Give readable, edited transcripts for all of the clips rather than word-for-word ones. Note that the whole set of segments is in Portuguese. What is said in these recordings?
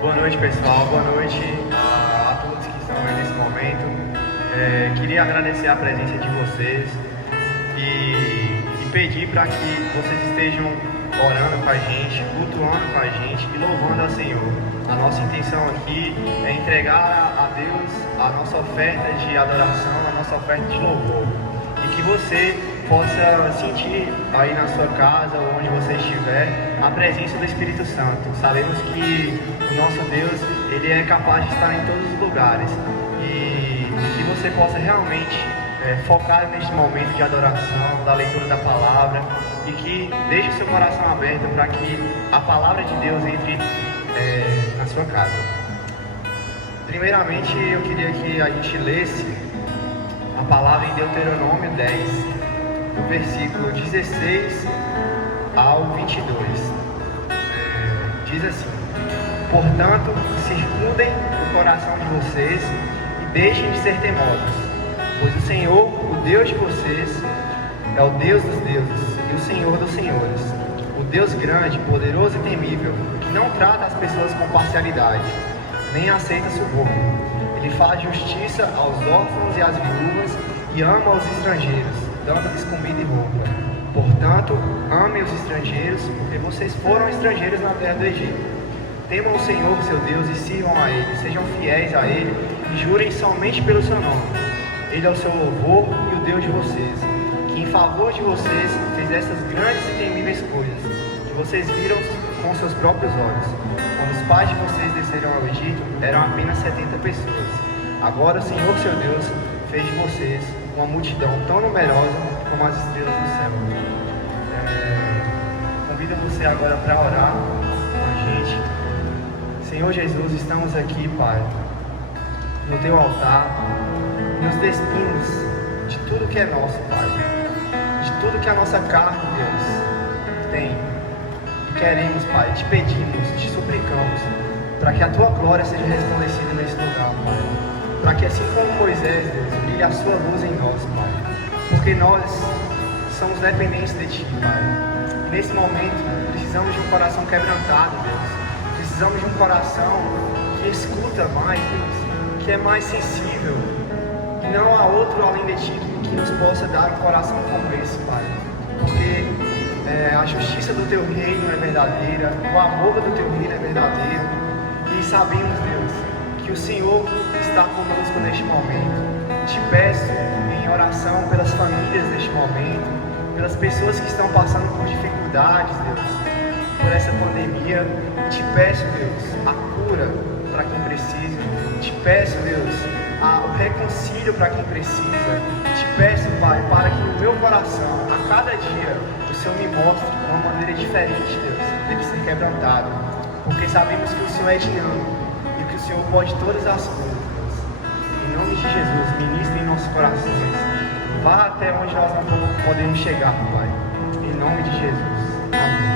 Boa noite, pessoal. Boa noite a todos que estão aí nesse momento. Queria agradecer a presença de vocês e pedir para que vocês estejam orando com a gente, cultuando com a gente e louvando ao Senhor. A nossa intenção aqui é entregar a Deus a nossa oferta de adoração, a nossa oferta de louvor. E que você possa sentir aí na sua casa ou onde você estiver a presença do Espírito Santo. Sabemos que o nosso Deus, Ele é capaz de estar em todos os lugares e que você possa realmente focar neste momento de adoração, da leitura da palavra e que deixe o seu coração aberto para que a palavra de Deus entre na sua casa. Primeiramente, eu queria que a gente lesse a palavra em Deuteronômio 10, do versículo 16 ao 22. Diz assim: portanto, circundem o coração de vocês e deixem de ser teimosos, pois o Senhor, o Deus de vocês, é o Deus dos deuses e o Senhor dos senhores, o Deus grande, poderoso e temível, que não trata as pessoas com parcialidade, nem aceita suborno. Ele faz justiça aos órfãos e às viúvas e ama os estrangeiros, dando-lhes comida e roupa. Portanto, amem os estrangeiros, porque vocês foram estrangeiros na terra do Egito. Temam o Senhor, seu Deus, e sirvam a Ele, sejam fiéis a Ele e jurem somente pelo seu nome. Ele é o seu louvor e o Deus de vocês, que em favor de vocês fez essas grandes e temíveis coisas, que vocês viram com seus próprios olhos. Quando os pais de vocês desceram ao Egito, eram apenas 70 pessoas. Agora o Senhor, seu Deus, fez de vocês uma multidão tão numerosa como as estrelas do céu. Convido você agora para orar com a gente. Senhor Jesus, estamos aqui, Pai, no Teu altar, nos despimos de tudo que é nosso, Pai, de tudo que a nossa carne, Deus, tem. E queremos, Pai, te pedimos, te suplicamos, para que a Tua glória seja resplandecida nesse lugar, Pai. Para que assim como Moisés, Deus, brilhe a sua luz em nós, Pai. Porque nós somos dependentes de Ti, Pai. E nesse momento, precisamos de um coração quebrantado, Deus. Precisamos de um coração que escuta mais, Deus. Que é mais sensível. E não há outro além de Ti que nos possa dar um coração como esse, Pai. Porque a justiça do Teu reino é verdadeira. O amor do Teu reino é verdadeiro. E sabemos, Deus, que o Senhor está conosco neste momento. Te peço em oração pelas famílias neste momento, pelas pessoas que estão passando por dificuldades, Deus, por essa pandemia. Te peço, Deus, a cura para quem precisa. Te peço, Deus, o reconcílio para quem precisa. Te peço, Pai, para que no meu coração, a cada dia, o Senhor me mostre uma maneira diferente, Deus, dele ser quebrantado. Porque sabemos que o Senhor é dinâmico e que o Senhor pode todas as coisas. Em nome de Jesus, ministre em nossos corações. Vá até onde nós não podemos chegar, Pai. Em nome de Jesus. Amém.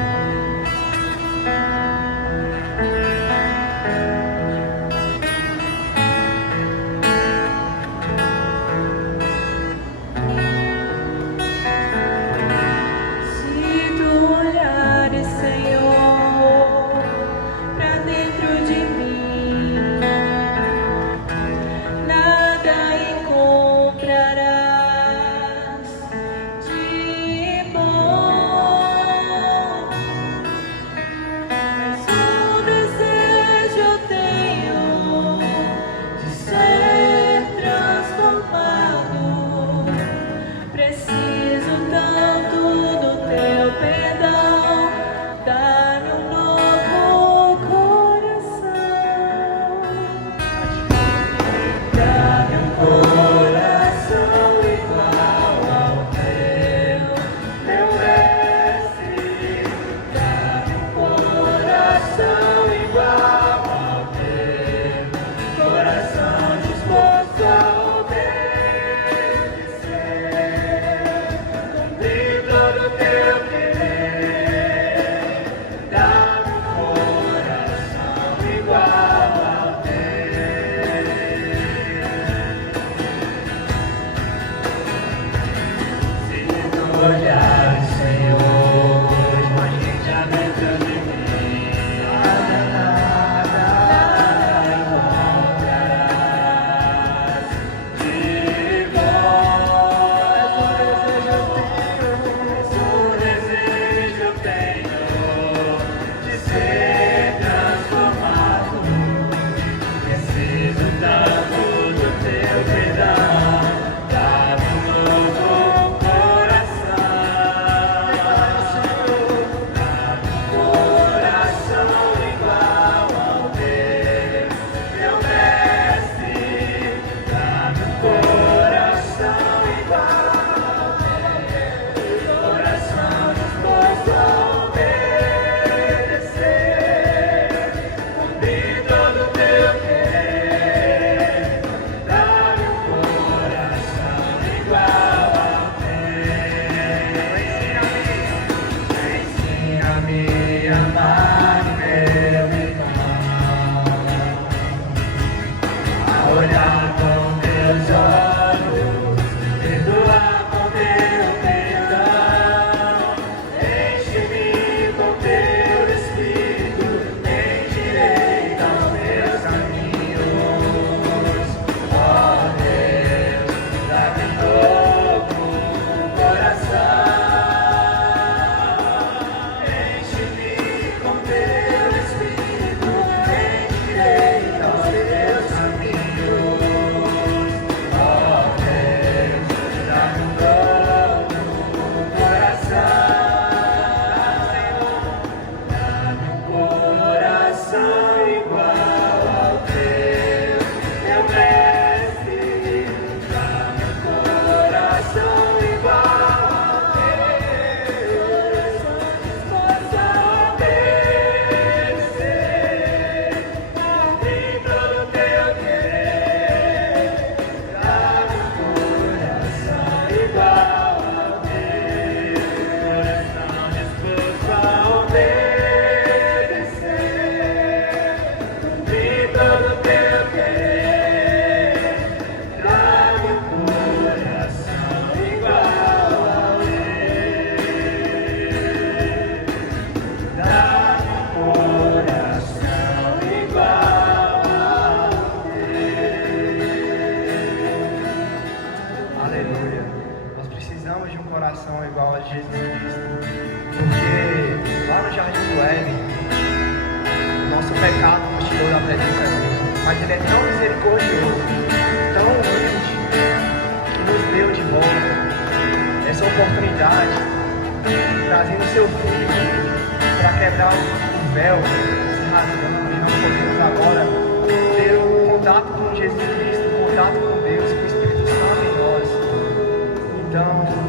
pastor da presença dele, mas ele é tão misericordioso, tão humilde, que nos deu de volta essa oportunidade, trazendo seu filho para quebrar o véu, se rasgando, e nós podemos agora ter um contato com Jesus Cristo, um contato com Deus, com o Espírito Santo em nós. Então,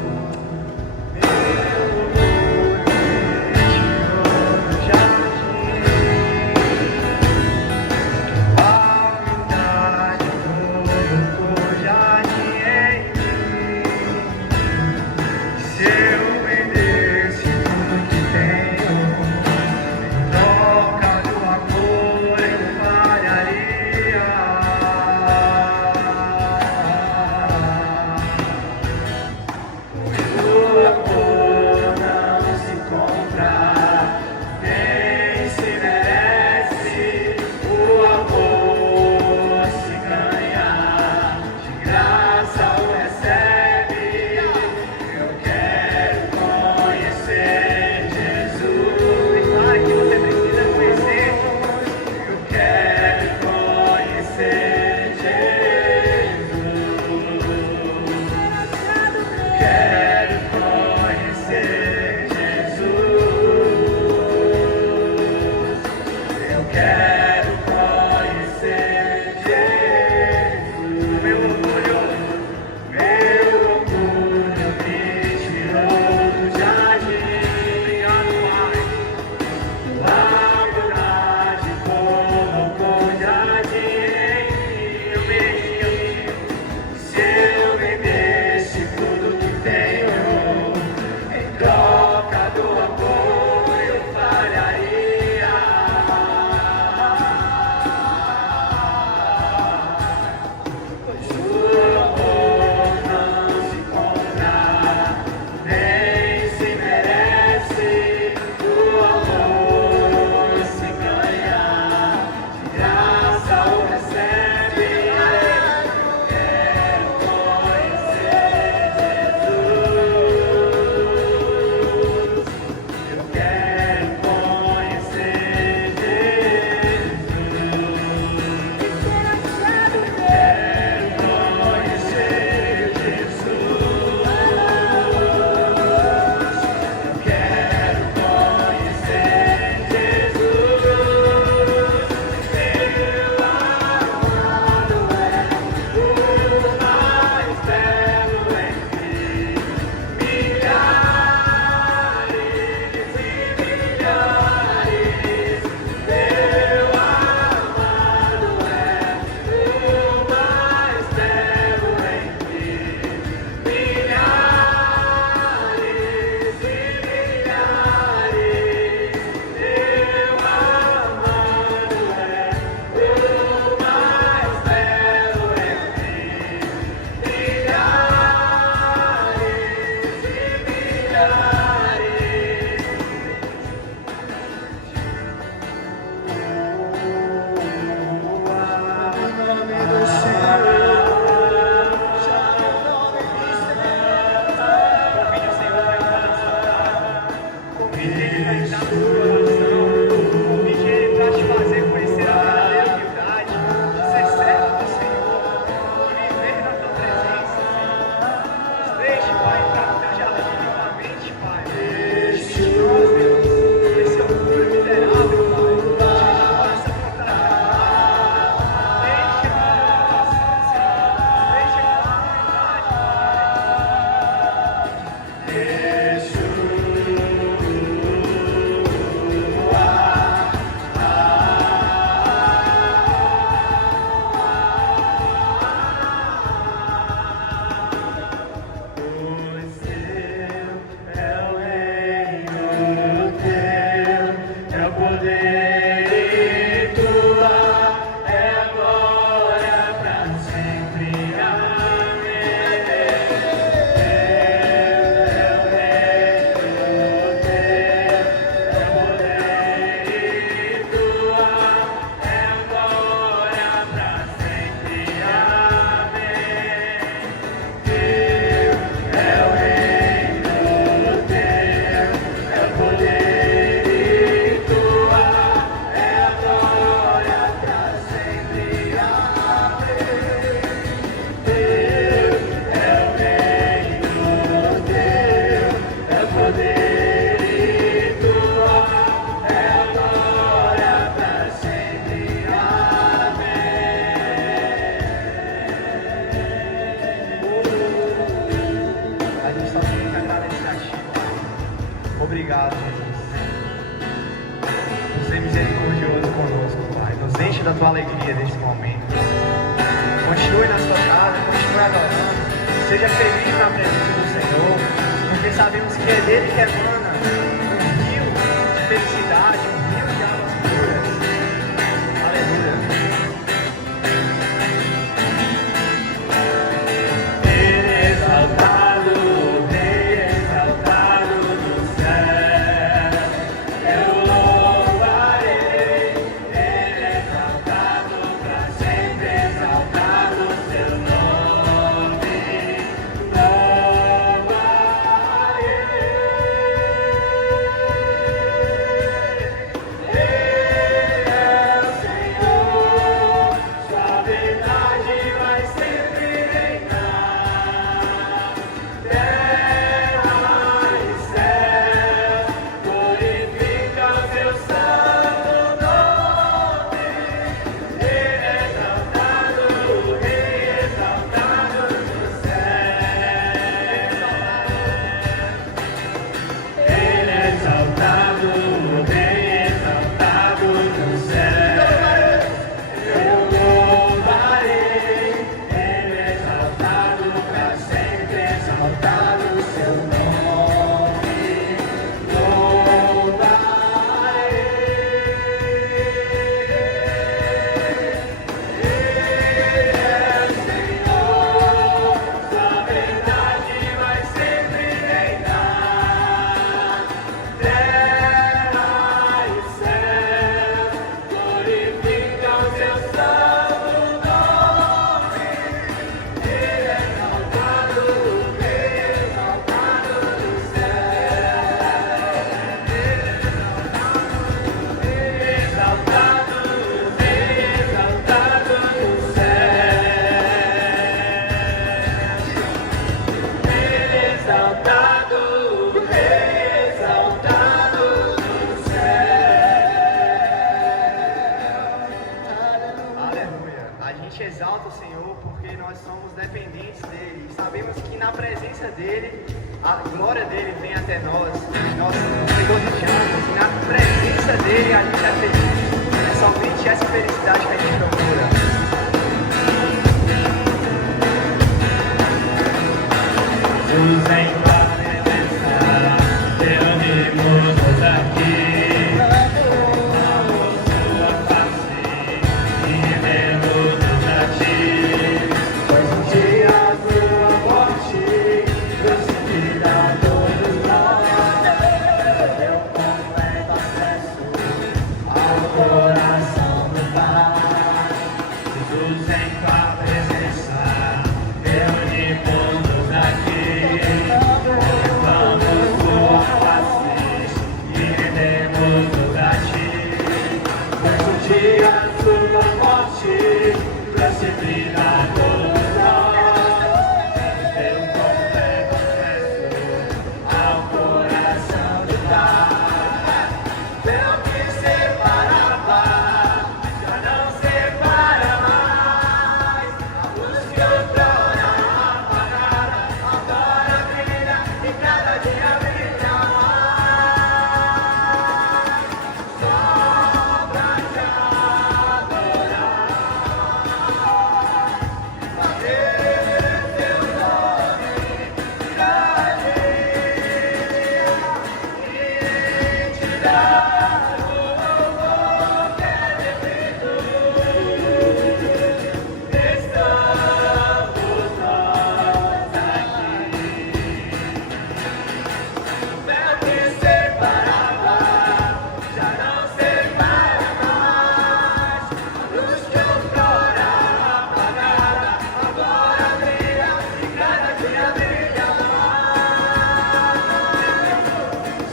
obrigado, Jesus, por ser misericordioso conosco, Pai. Nos enche da tua alegria nesse momento. Continue na sua casa, continue adorando. Seja feliz na presença do Senhor, porque sabemos que é dele que emana um rio de felicidade, um rio de águas puras. Aleluia. Exalta o Senhor porque nós somos dependentes dele e sabemos que na presença dele a glória dele vem até nós, nós nos regozijamos e na presença dele a gente é feliz. É somente essa felicidade que a gente procura. Jesus em tua presença, reunimos-nos aqui.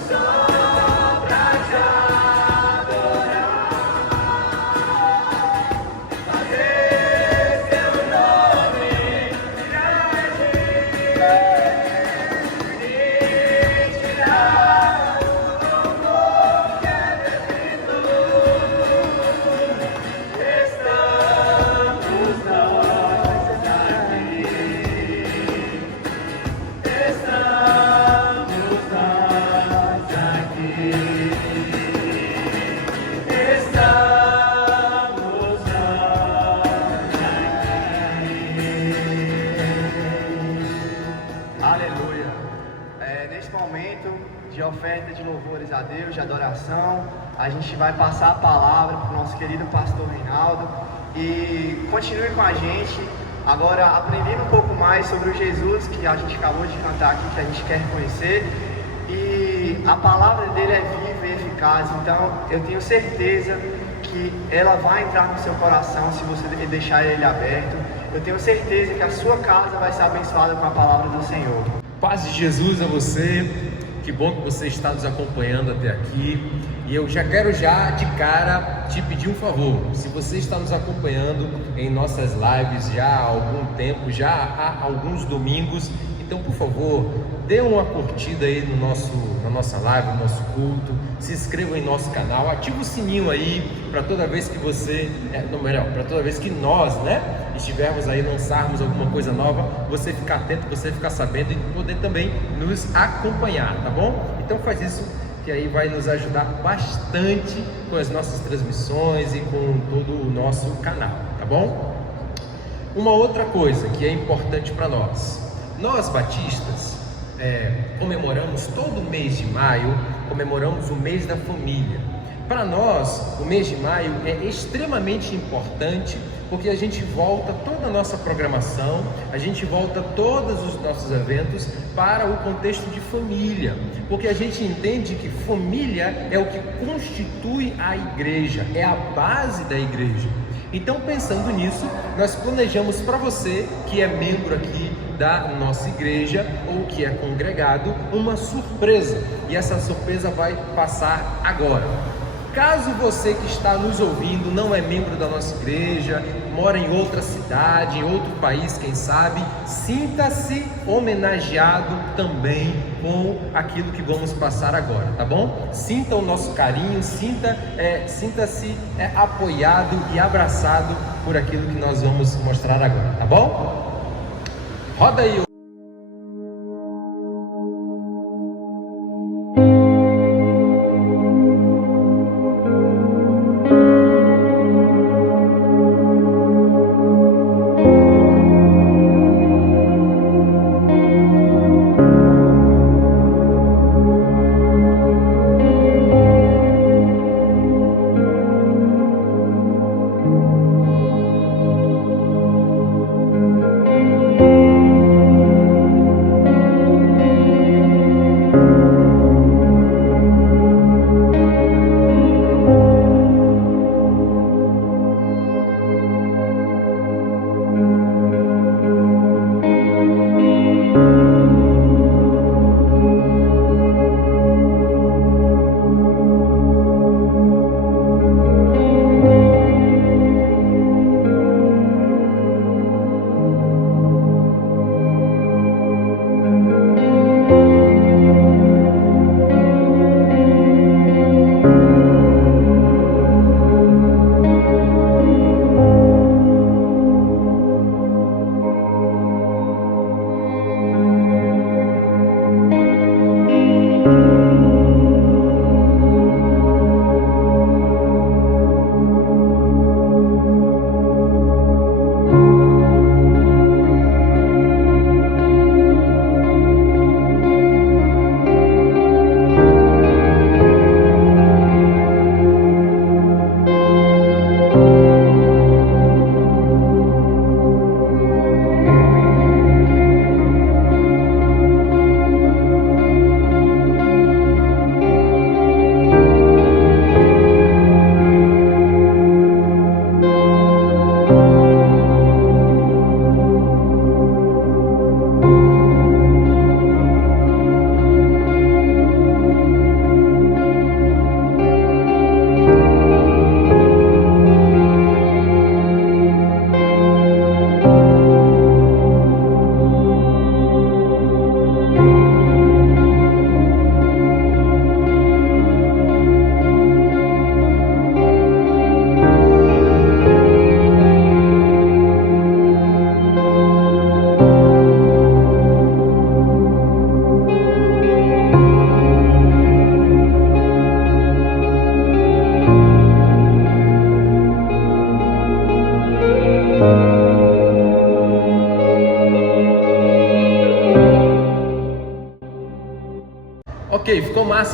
Só pra já. queda de louvores a Deus, de adoração. A gente vai passar a palavra para o nosso querido pastor Reinaldo. E continue com a gente, agora aprendendo um pouco mais sobre o Jesus que a gente acabou de cantar aqui, que a gente quer conhecer. E a palavra dele é viva e eficaz, então eu tenho certeza que ela vai entrar no seu coração se você deixar ele aberto. Eu tenho certeza que a sua casa vai ser abençoada com a palavra do Senhor. Paz de Jesus a você, que bom que você está nos acompanhando até aqui. E eu já quero de cara te pedir um favor. Se você está nos acompanhando em nossas lives já há algum tempo, já há alguns domingos, então por favor, dê uma curtida aí na nossa live, no nosso culto, se inscreva em nosso canal, ativa o sininho aí para toda vez que para toda vez que nós, estivermos aí, lançarmos alguma coisa nova, você ficar atento, você ficar sabendo e poder também nos acompanhar, tá bom? Então faz isso, que aí vai nos ajudar bastante com as nossas transmissões e com todo o nosso canal, tá bom? Uma outra coisa que é importante para nós batistas, comemoramos todo mês de maio, comemoramos o mês da família. Para nós, o mês de maio é extremamente importante, porque a gente volta toda a nossa programação, a gente volta todos os nossos eventos para o contexto de família, porque a gente entende que família é o que constitui a igreja, é a base da igreja. Então, pensando nisso, nós planejamos para você que é membro aqui da nossa igreja ou que é congregado, uma surpresa, e essa surpresa vai passar agora. Caso você que está nos ouvindo não é membro da nossa igreja, mora em outra cidade, em outro país, quem sabe, sinta-se homenageado também com aquilo que vamos passar agora, tá bom? Sinta o nosso carinho, sinta-se apoiado e abraçado por aquilo que nós vamos mostrar agora, tá bom? Roda aí o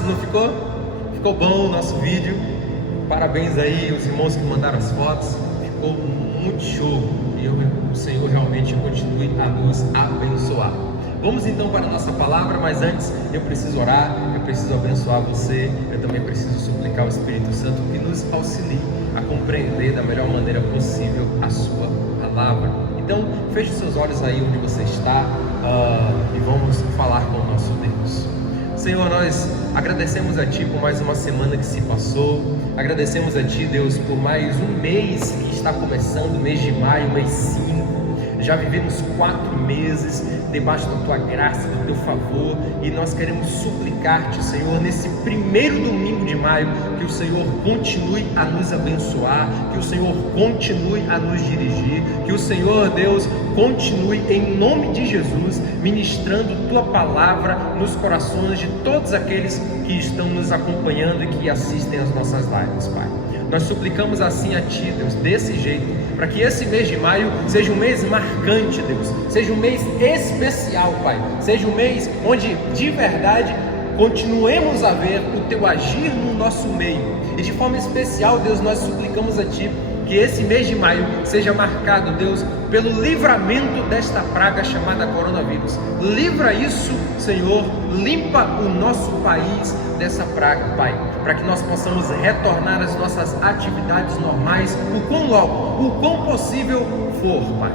não ficou? Ficou bom o nosso vídeo. Parabéns aí os irmãos que mandaram as fotos. Ficou muito show. E o Senhor realmente continue a nos abençoar. Vamos então para a nossa palavra, mas antes eu preciso orar, eu preciso abençoar você, eu também preciso suplicar o Espírito Santo que nos auxilie a compreender da melhor maneira possível a sua palavra. Então, feche seus olhos aí onde você está e vamos falar com o nosso Deus. Senhor, nós agradecemos a Ti por mais uma semana que se passou, agradecemos a Ti, Deus, por mais um mês que está começando, o mês de maio, mês 5. Já vivemos 4 meses debaixo da Tua graça, do Teu favor, e nós queremos suplicar-te, Senhor, nesse primeiro domingo de maio, que o Senhor continue a nos abençoar, que o Senhor continue a nos dirigir, que o Senhor, Deus, continue em nome de Jesus, ministrando Tua palavra nos corações de todos aqueles que estão nos acompanhando e que assistem às nossas lives, Pai. Nós suplicamos assim a Ti, Deus, desse jeito, para que esse mês de maio seja um mês marcante, Deus, seja um mês especial, Pai, seja um mês onde de verdade continuemos a ver o Teu agir no nosso meio, e de forma especial, Deus, nós suplicamos a Ti que esse mês de maio seja marcado, Deus, pelo livramento desta praga chamada coronavírus. Livra isso, Senhor, limpa o nosso país dessa praga, Pai, para que nós possamos retornar às nossas atividades normais, o quão logo, o quão possível for, Pai.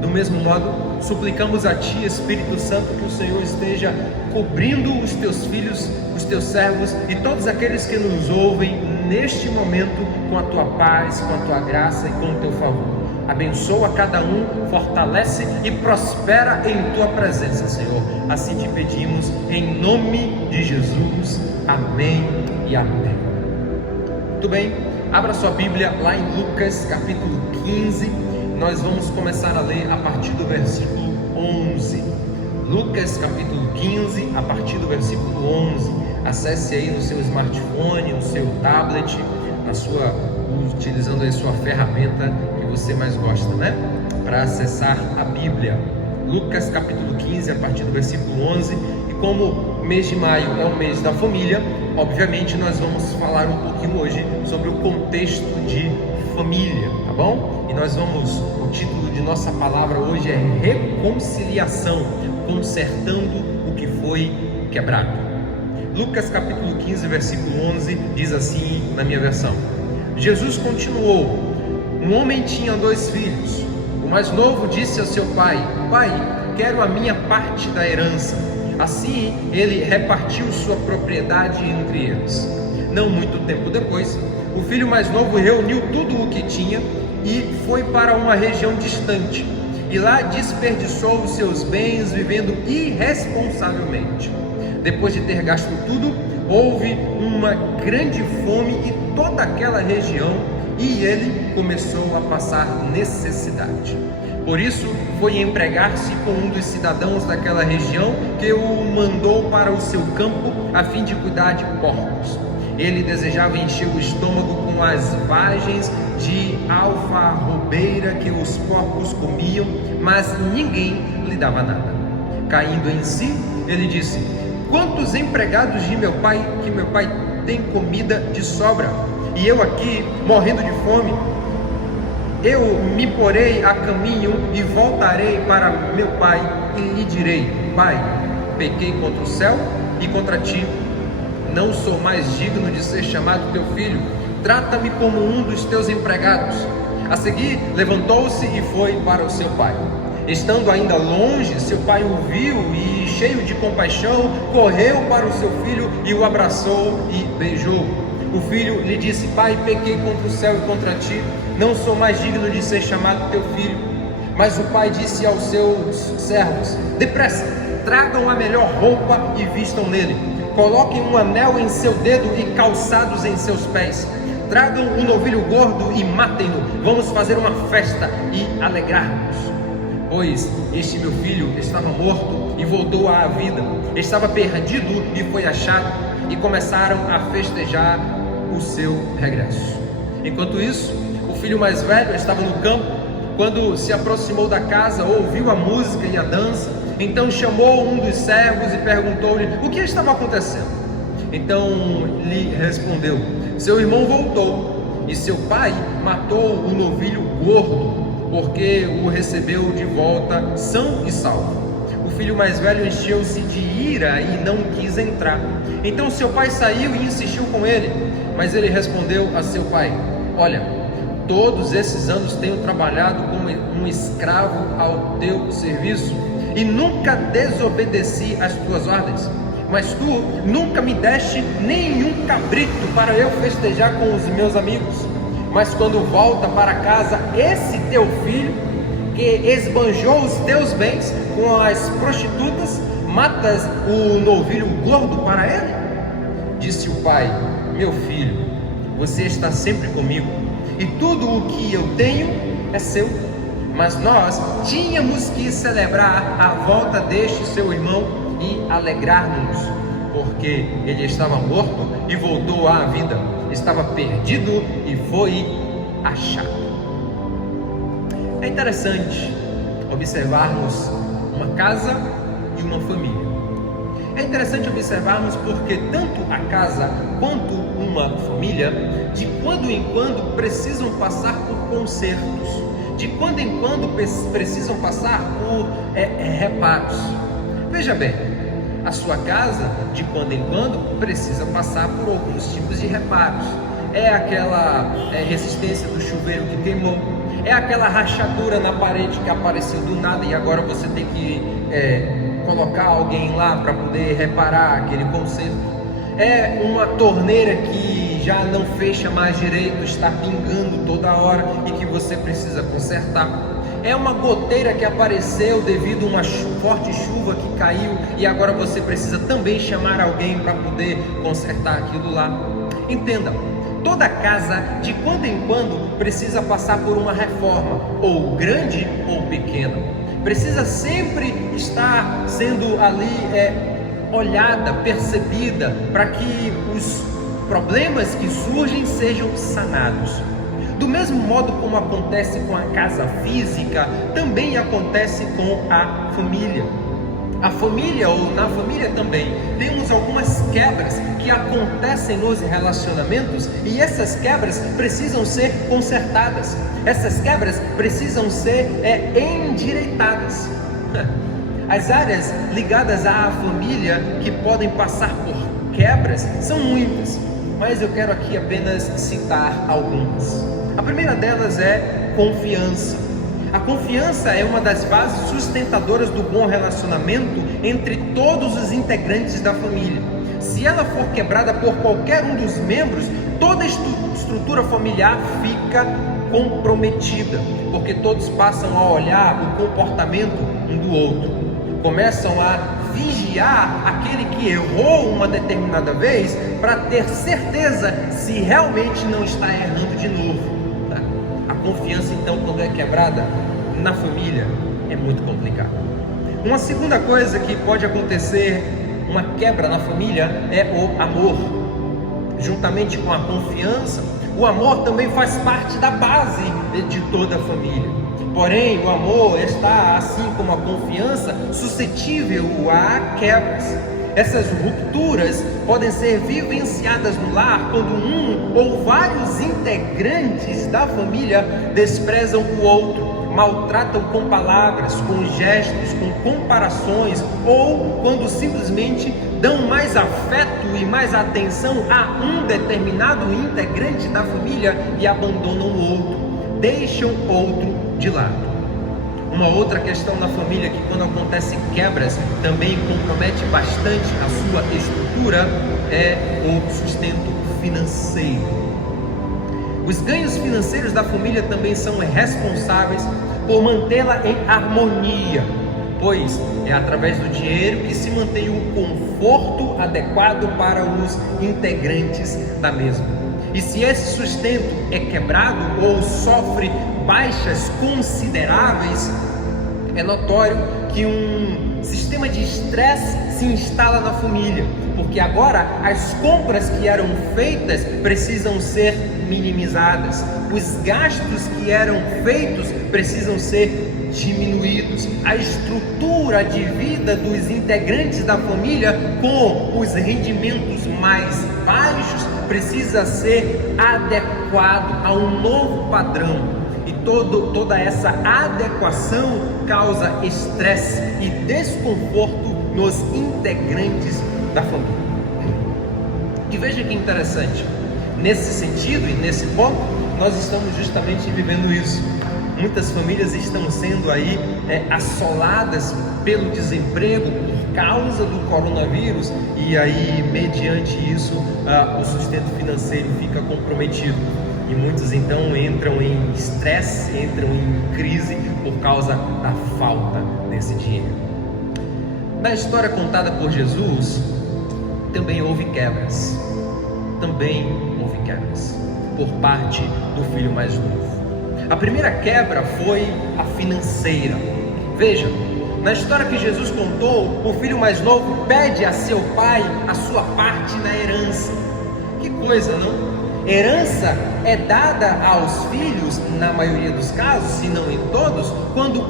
Do mesmo modo, suplicamos a Ti, Espírito Santo, que o Senhor esteja cobrindo os Teus filhos, os Teus servos e todos aqueles que nos ouvem neste momento com a Tua paz, com a Tua graça e com o Teu favor. Abençoa cada um, fortalece e prospera em Tua presença, Senhor. Assim te pedimos, em nome de Jesus. Amém e amém. Muito bem, abra sua Bíblia lá em Lucas capítulo 15. Nós vamos começar a ler a partir do versículo 11. Lucas capítulo 15, a partir do versículo 11. Acesse aí no seu smartphone, no seu tablet, utilizando a sua ferramenta que você mais gosta, né? Para acessar a Bíblia. Lucas capítulo 15, a partir do versículo 11. E como o mês de maio é o mês da família, obviamente nós vamos falar um pouquinho hoje sobre o contexto de família, tá bom? E o título de nossa palavra hoje é reconciliação, consertando o que foi quebrado. Lucas capítulo 15, versículo 11, diz assim na minha versão: Jesus continuou: um homem tinha 2 filhos. O mais novo disse a seu pai: Pai, quero a minha parte da herança. Assim ele repartiu sua propriedade entre eles. Não muito tempo depois, o filho mais novo reuniu tudo o que tinha e foi para uma região distante, e lá desperdiçou os seus bens vivendo irresponsavelmente. Depois de ter gasto tudo, houve uma grande fome em toda aquela região e ele começou a passar necessidade. Por isso, foi empregar-se com um dos cidadãos daquela região, que o mandou para o seu campo a fim de cuidar de porcos. Ele desejava encher o estômago com as vagens de alfarrobeira que os porcos comiam, mas ninguém lhe dava nada. Caindo em si, ele disse: quantos empregados de meu pai, que meu pai tem comida de sobra, e eu aqui morrendo de fome? Eu me porei a caminho e voltarei para meu pai e lhe direi: Pai, pequei contra o céu e contra ti, não sou mais digno de ser chamado teu filho, trata-me como um dos teus empregados. A seguir levantou-se e foi para o seu pai. Estando ainda longe, seu pai o viu e, cheio de compaixão, correu para o seu filho e o abraçou e beijou. O filho lhe disse: Pai, pequei contra o céu e contra ti, não sou mais digno de ser chamado teu filho. Mas o pai disse aos seus servos: depressa, tragam a melhor roupa e vistam nele. Coloquem um anel em seu dedo e calçados em seus pés. Tragam um novilho gordo e matem-no. Vamos fazer uma festa e alegrar-nos. Pois este meu filho estava morto e voltou à vida, estava perdido e foi achado, e começaram a festejar o seu regresso. Enquanto isso, o filho mais velho estava no campo. Quando se aproximou da casa, ouviu a música e a dança. Então chamou um dos servos e perguntou-lhe o que estava acontecendo. Então lhe respondeu: seu irmão voltou, e seu pai matou o novilho gordo, porque o recebeu de volta são e salvo. O filho mais velho encheu-se de ira e não quis entrar. Então seu pai saiu e insistiu com ele, mas ele respondeu a seu pai: olha, todos esses anos tenho trabalhado como um escravo ao teu serviço e nunca desobedeci às tuas ordens. Mas tu nunca me deste nenhum cabrito para eu festejar com os meus amigos. Mas quando volta para casa esse teu filho, que esbanjou os teus bens com as prostitutas, matas o novilho gordo para ele? Disse o pai: meu filho, você está sempre comigo, e tudo o que eu tenho é seu. Mas nós tínhamos que celebrar a volta deste seu irmão e alegrar-nos, porque ele estava morto e voltou à vida, estava perdido e foi achado. É interessante observarmos uma casa e uma família. É interessante observarmos porque tanto a casa quanto uma família, de quando em quando precisam passar por consertos, de quando em quando precisam passar por reparos. Veja bem, a sua casa, de quando em quando, precisa passar por alguns tipos de reparos. É aquela resistência do chuveiro que queimou, é aquela rachadura na parede que apareceu do nada e agora você tem que colocar alguém lá para poder reparar aquele conserto. É uma torneira que já não fecha mais direito, está pingando toda hora e que você precisa consertar. É uma goteira que apareceu devido a uma forte chuva que caiu e agora você precisa também chamar alguém para poder consertar aquilo lá. Entenda, toda casa de quando em quando precisa passar por uma reforma, ou grande ou pequena. Precisa sempre estar sendo ali olhada, percebida, para que os problemas que surgem sejam sanados. Do mesmo modo como acontece com a casa física, também acontece com a família. A família, ou na família também, temos algumas quebras que acontecem nos relacionamentos e essas quebras precisam ser consertadas. Essas quebras precisam ser endireitadas. As áreas ligadas à família que podem passar por quebras são muitas, mas eu quero aqui apenas citar algumas. A primeira delas é confiança. A confiança é uma das bases sustentadoras do bom relacionamento entre todos os integrantes da família. Se ela for quebrada por qualquer um dos membros, toda a estrutura familiar fica comprometida, porque todos passam a olhar o comportamento um do outro, começam a vigiar aquele que errou uma determinada vez para ter certeza se realmente não está errando de novo. A confiança, então, quando é quebrada na família, é muito complicado. Uma segunda coisa que pode acontecer, uma quebra na família, é o amor. Juntamente com a confiança, o amor também faz parte da base de toda a família. Porém, o amor está, assim como a confiança, suscetível a quebras. Essas rupturas podem ser vivenciadas no lar quando um ou vários integrantes da família desprezam o outro, maltratam com palavras, com gestos, com comparações, ou quando simplesmente dão mais afeto e mais atenção a um determinado integrante da família e abandonam o outro, deixam outro de lado. Uma outra questão na família que, quando acontecem quebras, também compromete bastante a sua estrutura é o sustento financeiro. Os ganhos financeiros da família também são responsáveis por mantê-la em harmonia, pois é através do dinheiro que se mantém o conforto adequado para os integrantes da mesma. E se esse sustento é quebrado ou sofre baixas consideráveis, é notório que um sistema de estresse se instala na família, porque agora as compras que eram feitas precisam ser minimizadas, os gastos que eram feitos precisam ser diminuídos, a estrutura de vida dos integrantes da família com os rendimentos mais baixos precisa ser adequado a um novo padrão. E toda essa adequação causa estresse e desconforto nos integrantes da família. E veja que interessante, nesse sentido e nesse ponto, nós estamos justamente vivendo isso. Muitas famílias estão sendo aí assoladas pelo desemprego por causa do coronavírus, e aí, mediante isso, o sustento financeiro fica comprometido. E muitos então entram em estresse, entram em crise por causa da falta desse dinheiro. Na história contada por Jesus, também houve quebras. Também houve quebras por parte do filho mais novo. A primeira quebra foi a financeira. Veja, na história que Jesus contou, o filho mais novo pede a seu pai a sua parte na herança. Que coisa, não? Herança é dada aos filhos, na maioria dos casos, se não em todos, quando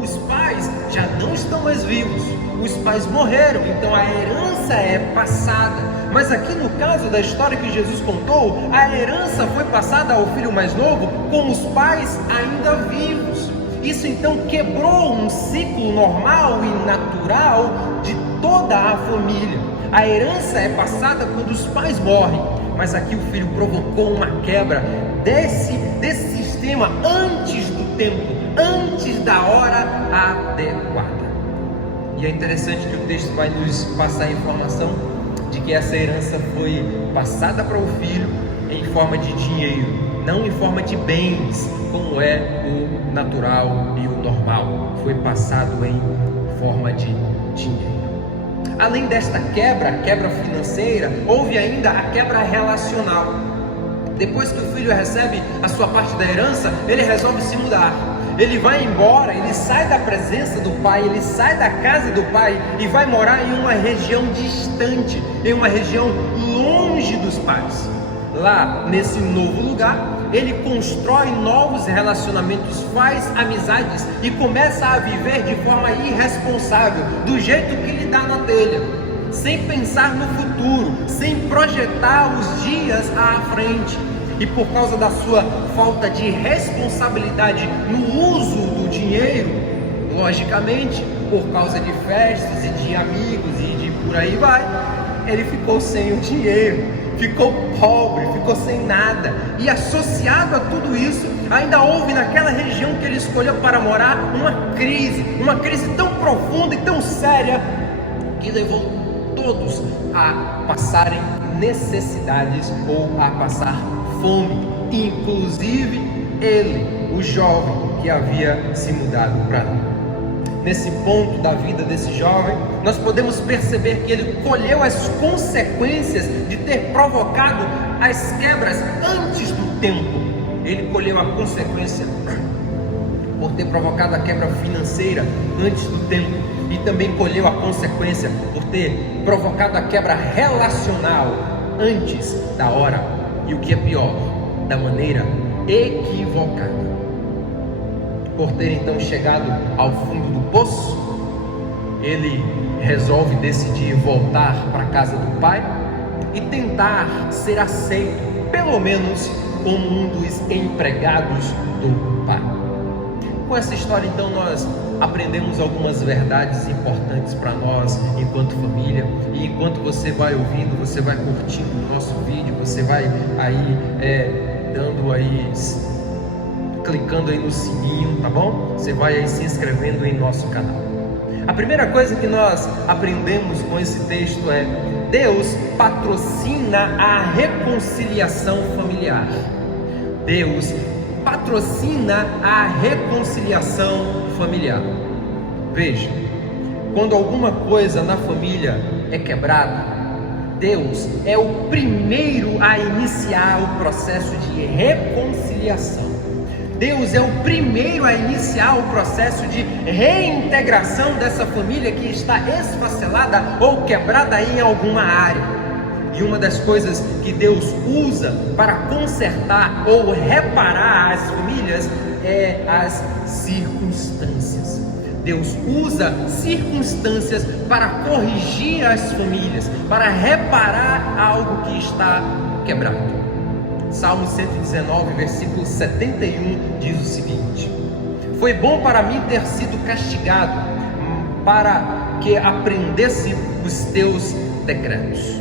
os pais já não estão mais vivos. Os pais morreram, então a herança é passada. Mas aqui no caso da história que Jesus contou, a herança foi passada ao filho mais novo com os pais ainda vivos. Isso então quebrou um ciclo normal e natural de toda a família. A herança é passada quando os pais morrem, mas aqui o filho provocou uma quebra desse sistema antes do tempo, antes da hora adequada. E é interessante que o texto vai nos passar a informação de que essa herança foi passada para o filho em forma de dinheiro, não em forma de bens, como é o natural e o normal. Foi passado em forma de dinheiro. Além desta quebra financeira, houve ainda a quebra relacional. Depois que o filho recebe a sua parte da herança, ele resolve se mudar. Ele vai embora, ele sai da presença do pai, ele sai da casa do pai e vai morar em uma região distante, em uma região longe dos pais. Lá, nesse novo lugar, ele constrói novos relacionamentos, faz amizades e começa a viver de forma irresponsável, do jeito que lhe dá na telha, sem pensar no futuro, sem projetar os dias à frente. E por causa da sua falta de responsabilidade no uso do dinheiro, logicamente, por causa de festas e de amigos e de por aí vai, ele ficou sem o dinheiro, ficou pobre, ficou sem nada. E associado a tudo isso, ainda houve naquela região que ele escolheu para morar uma crise tão profunda e tão séria, que levou todos a passarem necessidades ou a passar fome, inclusive ele, o jovem que havia se mudado para lá. Nesse ponto da vida desse jovem, nós podemos perceber que ele colheu as consequências de ter provocado as quebras antes do tempo. Ele colheu a consequência por ter provocado a quebra financeira antes do tempo, e também colheu a consequência por ter provocado a quebra relacional antes da hora, e o que é pior, da maneira equivocada. Por ter então chegado ao fundo do poço, ele resolve decidir voltar para a casa do pai e tentar ser aceito, pelo menos como um dos empregados do pai. Com essa história então nós aprendemos algumas verdades importantes para nós enquanto família, e enquanto você vai ouvindo, você vai curtindo o nosso vídeo, você vai aí clicando aí no sininho, tá bom? Você vai aí se inscrevendo em nosso canal. A primeira coisa que nós aprendemos com esse texto é: Deus patrocina a reconciliação familiar. Deus patrocina a reconciliação familiar. Veja, quando alguma coisa na família é quebrada, Deus é o primeiro a iniciar o processo de reconciliação. Deus é o primeiro a iniciar o processo de reintegração dessa família que está esfacelada ou quebrada em alguma área. E uma das coisas que Deus usa para consertar ou reparar as famílias é as circunstâncias. Deus usa circunstâncias para corrigir as famílias, para reparar algo que está quebrado. Salmo 119, versículo 71 diz o seguinte: foi bom para mim ter sido castigado, para que aprendesse os teus decretos.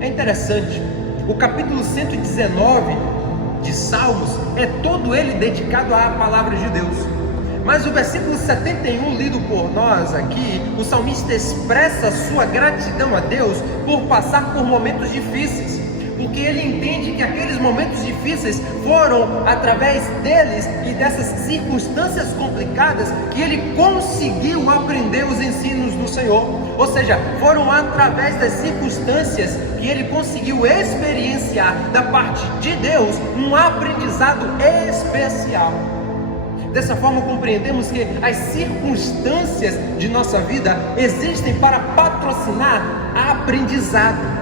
É interessante, o capítulo 119 de Salmos é todo ele dedicado à palavra de Deus. Mas o versículo 71 lido por nós aqui, o salmista expressa sua gratidão a Deus por passar por momentos difíceis, porque ele entende que aqueles momentos difíceis foram através deles e dessas circunstâncias complicadas que ele conseguiu aprender os ensinos do Senhor. Ou seja, foram através das circunstâncias que ele conseguiu experienciar da parte de Deus um aprendizado especial. Dessa forma compreendemos que as circunstâncias de nossa vida existem para patrocinar aprendizado.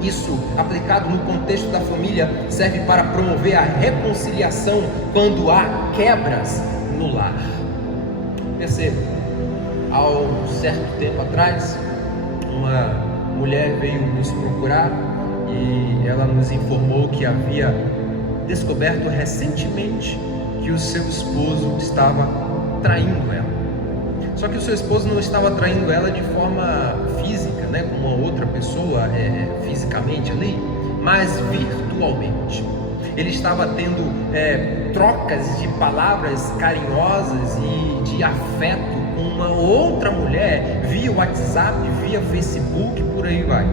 Isso, aplicado no contexto da família, serve para promover a reconciliação quando há quebras no lar. Perceba, há um certo tempo atrás, uma mulher veio nos procurar e ela nos informou que havia descoberto recentemente que o seu esposo estava traindo ela. Só que o seu esposo não estava traindo ela de forma física, como uma outra pessoa fisicamente ali, mas virtualmente. Ele estava tendo trocas de palavras carinhosas e de afeto com uma outra mulher via WhatsApp, via Facebook, por aí vai.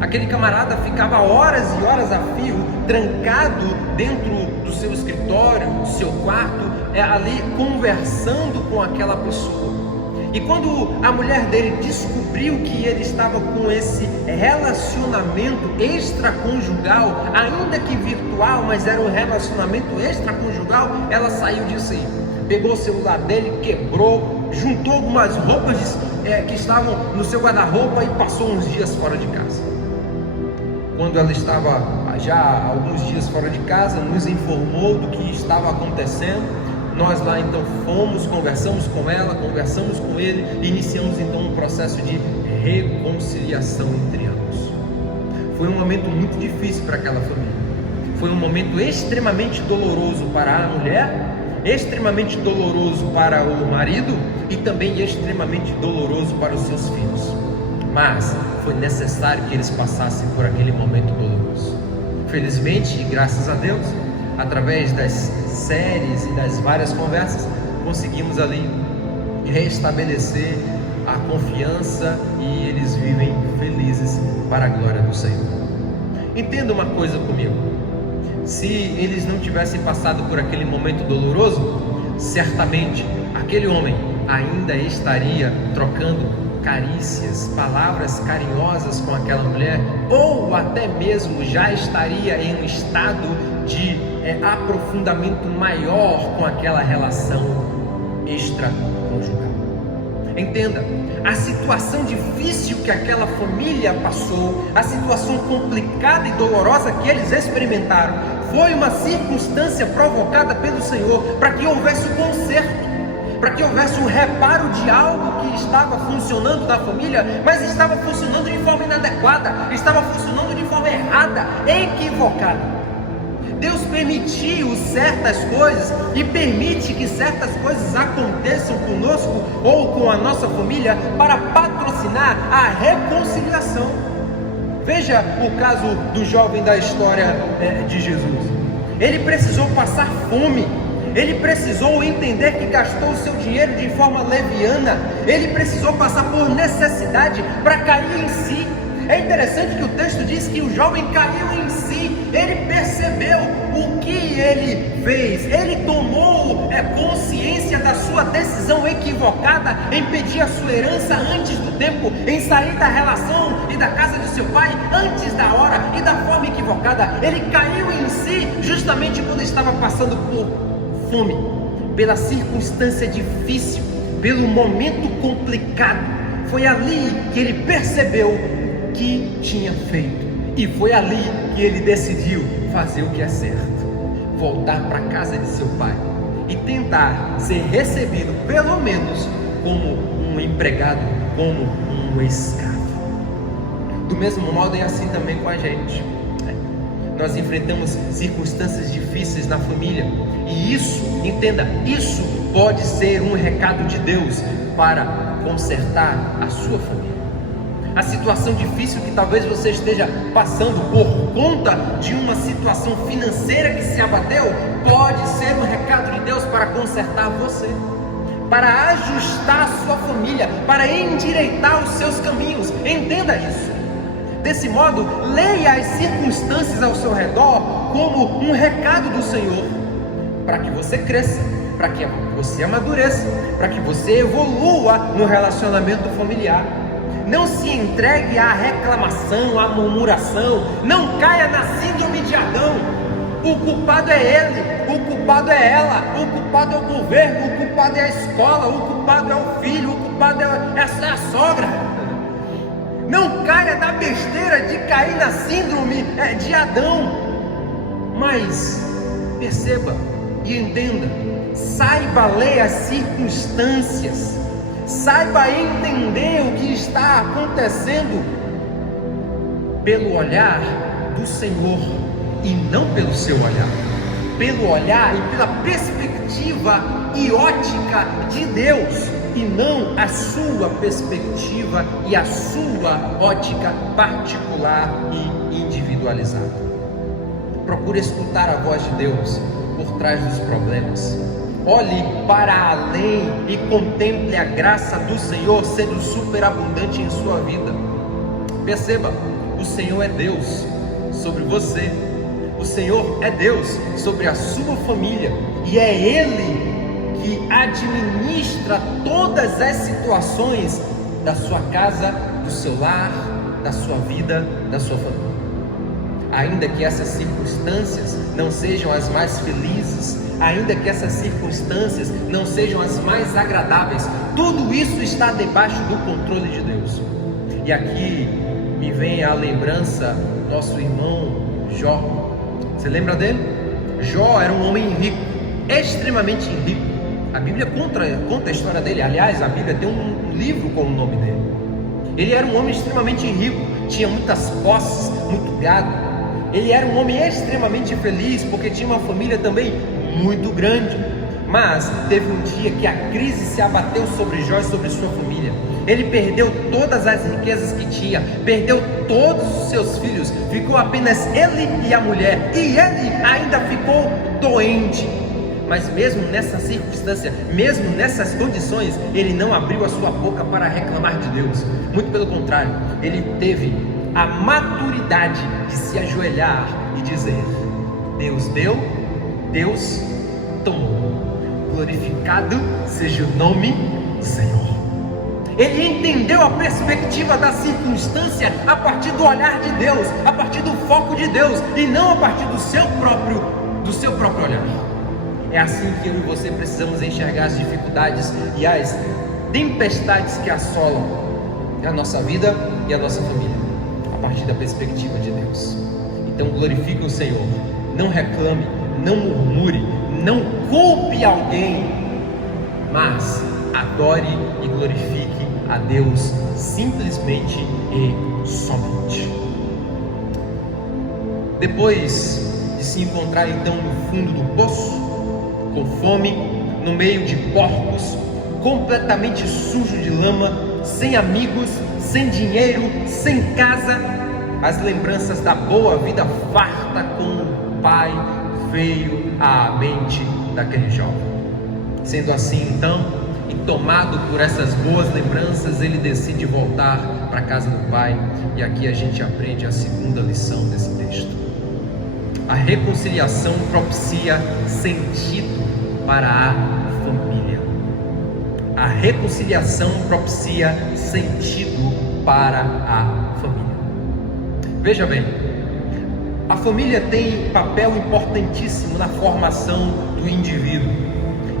Aquele camarada ficava horas e horas a fio, trancado dentro do seu escritório, do seu quarto, ali conversando com aquela pessoa. E quando a mulher dele descobriu que ele estava com esse relacionamento extraconjugal, ainda que virtual, mas era um relacionamento extraconjugal, ela saiu disso aí. Pegou o celular dele, quebrou, juntou algumas roupas que estavam no seu guarda-roupa e passou uns dias fora de casa. Quando ela estava já há alguns dias fora de casa, nos informou do que estava acontecendo. Nós lá então fomos, conversamos com ela, conversamos com ele e iniciamos então um processo de reconciliação entre ambos. Foi um momento muito difícil para aquela família. Foi um momento extremamente doloroso para a mulher, extremamente doloroso para o marido e também extremamente doloroso para os seus filhos. Mas foi necessário que eles passassem por aquele momento doloroso. Felizmente, e graças a Deus, através das séries e das várias conversas, conseguimos ali restabelecer a confiança e eles vivem felizes para a glória do Senhor. Entenda uma coisa comigo: se eles não tivessem passado por aquele momento doloroso, certamente aquele homem ainda estaria trocando carícias, palavras carinhosas com aquela mulher, ou até mesmo já estaria em um estado de aprofundamento maior com aquela relação extraconjugal. Entenda, a situação difícil que aquela família passou, a situação complicada e dolorosa que eles experimentaram, foi uma circunstância provocada pelo Senhor para que houvesse um conserto, para que houvesse um reparo de algo que estava funcionando da família, mas estava funcionando de forma inadequada, estava funcionando de forma errada, equivocada. Deus permitiu certas coisas e permite que certas coisas aconteçam conosco ou com a nossa família para patrocinar a reconciliação. Veja o caso do jovem da história de Jesus. Ele precisou passar fome. Ele precisou entender que gastou o seu dinheiro de forma leviana. Ele precisou passar por necessidade para cair em si. É interessante que o texto diz que o jovem caiu em si. Ele percebeu o que ele fez. Ele tomou consciência da sua decisão equivocada em pedir a sua herança antes do tempo, em sair da relação e da casa de seu pai antes da hora e da forma equivocada. Ele caiu em si justamente quando estava passando por fome, pela circunstância difícil, pelo momento complicado. Foi ali que ele percebeu que tinha feito, e foi ali que ele decidiu fazer o que é certo, voltar para a casa de seu pai e tentar ser recebido pelo menos como um empregado, como um escravo. Do mesmo modo é assim também com a gente. Nós enfrentamos circunstâncias difíceis na família, e isso, entenda, isso pode ser um recado de Deus para consertar a sua família. A situação difícil que talvez você esteja passando por conta de uma situação financeira que se abateu, pode ser um recado de Deus para consertar você, para ajustar a sua família, para endireitar os seus caminhos. Entenda isso. Desse modo, leia as circunstâncias ao seu redor como um recado do Senhor, para que você cresça, para que você amadureça, para que você evolua no relacionamento familiar. Não se entregue à reclamação, à murmuração, não caia na síndrome de Adão. O culpado é ele, o culpado é ela, o culpado é o governo, o culpado é a escola, o culpado é o filho, o culpado é a sogra. Não caia na besteira de cair na síndrome de Adão, mas perceba e entenda, saiba ler as circunstâncias, saiba entender o que está acontecendo pelo olhar do Senhor e não pelo seu olhar, pelo olhar e pela perspectiva e ótica de Deus, e não a sua perspectiva e a sua ótica particular e individualizada. Procure escutar a voz de Deus por trás dos problemas. Olhe para além e contemple a graça do Senhor sendo superabundante em sua vida. Perceba, o Senhor é Deus sobre você, o Senhor é Deus sobre a sua família, e é Ele que administra todas as situações da sua casa, do seu lar, da sua vida, da sua família. Ainda que essas circunstâncias não sejam as mais felizes, ainda que essas circunstâncias não sejam as mais agradáveis, tudo isso está debaixo do controle de Deus. E aqui me vem à lembrança nosso irmão Jó. Você lembra dele? Jó era um homem rico, extremamente rico. A Bíblia conta a história dele. Aliás, a Bíblia tem um livro com o nome dele. Ele era um homem extremamente rico, tinha muitas posses, muito gado. Ele era um homem extremamente feliz, porque tinha uma família também muito grande. Mas teve um dia que a crise se abateu sobre Jó e sobre sua família. Ele perdeu todas as riquezas que tinha, perdeu todos os seus filhos, ficou apenas ele e a mulher, e ele ainda ficou doente. Mas mesmo nessa circunstância, mesmo nessas condições, ele não abriu a sua boca para reclamar de Deus. Muito pelo contrário, ele teve a maturidade de se ajoelhar e dizer: Deus deu, Deus tomou. Glorificado seja o nome do Senhor. Ele entendeu a perspectiva da circunstância a partir do olhar de Deus, a partir do foco de Deus, e não a partir do seu próprio olhar. É assim que eu e você precisamos enxergar as dificuldades e as tempestades que assolam a nossa vida e a nossa família, a partir da perspectiva de Deus. Então glorifique o Senhor, não reclame, não murmure, não culpe alguém, mas adore e glorifique a Deus simplesmente e somente. Depois de se encontrar então no fundo do poço, com fome, no meio de porcos, completamente sujo de lama, sem amigos, sem dinheiro, sem casa, as lembranças da boa vida farta com o pai veio à mente daquele jovem. Sendo assim então, e tomado por essas boas lembranças, ele decide voltar para a casa do pai, e aqui a gente aprende a segunda lição desse texto. A reconciliação propicia sentido para a família. A reconciliação propicia sentido para a família. Veja bem, a família tem papel importantíssimo na formação do indivíduo.